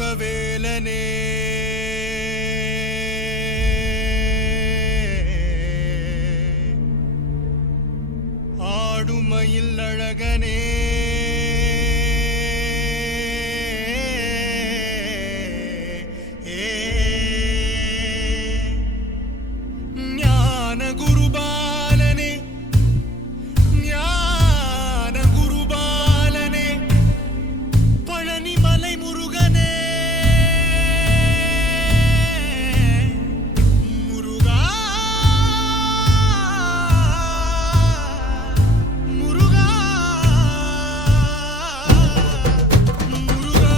முகவேலனே ஆடுமயில் அழகனே ஞான குருபாலனே ஞான குருபாலனே பழனி மலை முருகனே முருகா முருகா முருகா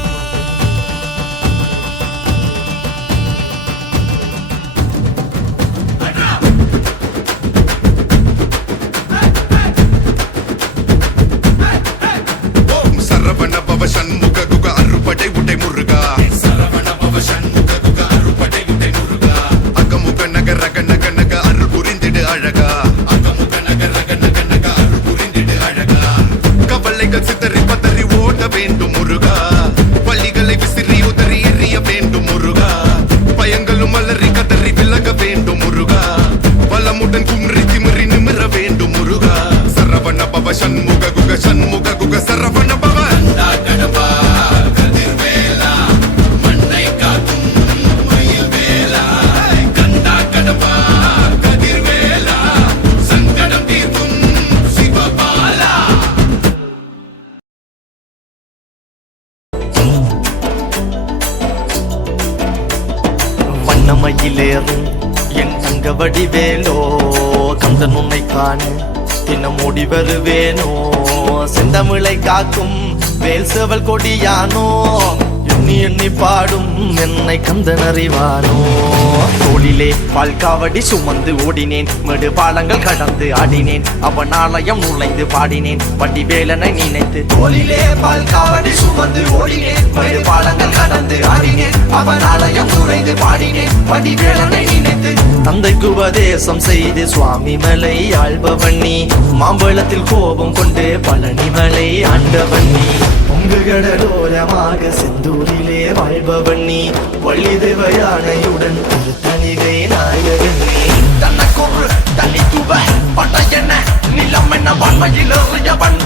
சரவண பவ சண்முக குக அறுபடை உடை முருகா சரவண பவ சண்முக குக அறுபடை உடை முருகா அகமுக நக ரக நக நக அருள் புரிந்திடு அழகா அகமுக நக ரக நக நக அருள் புரிந்திடு அழகா கவலைகள் சிதறி பதறி ஓட வேண்டும் முருகா பள்ளிகளை விசிறி உதறி எறிய வேண்டும் முருகா பயங்களும் அலறி கதறி விலக வேண்டும் முருகா பலமுடன் கும்ரி திமிரி நிமிர வேண்டும் முருகா சரவண பவ சண்முக குக சரவண பவ வண்ணமயிலேறும் என் தங்க வடிவேலோ கந்தன் உன்னை காண தினம் ஓடி வருவேனோ செந்தமிழை காக்கும் வேல் செவல் கொடியானோ எண்ணி எண்ணி பாடும் என்னை கந்தன் அறிவானோ தோளிலே பால்காவடி சுமந்து ஓடினேன் மேடு பாலங்கள் கடந்து ஆடினேன் அவன் ஆலயம் நுழைந்து பாடினேன் வடிவேலனை நினைத்து தோளிலே பால்காவடி சுமந்து ஓடினேன் மேடு பாலங்கள் கடந்து ஆடினேன் அவன் ஆலயம் நுழைந்து பாடினேன் வடிவேலனை நினைத்து தந்தைக்கு உபதேசம் செய்து சுவாமி மலை ஆள்பவன் நீ மாம்பழத்தில் கோபம் கொண்டு பழனி மலை ஆண்டவன் நீ பொங்கு கடலோரமாக செந்தூரிலே வாழ்பவன் நீ வள்ளி தேவ யானையுடன் திருத்தணிகை நாயகன் நீ தன்னை கொன்று தனி துவ பட்ட என்ன நிலம் என்ன வன்மையில் எறியவன்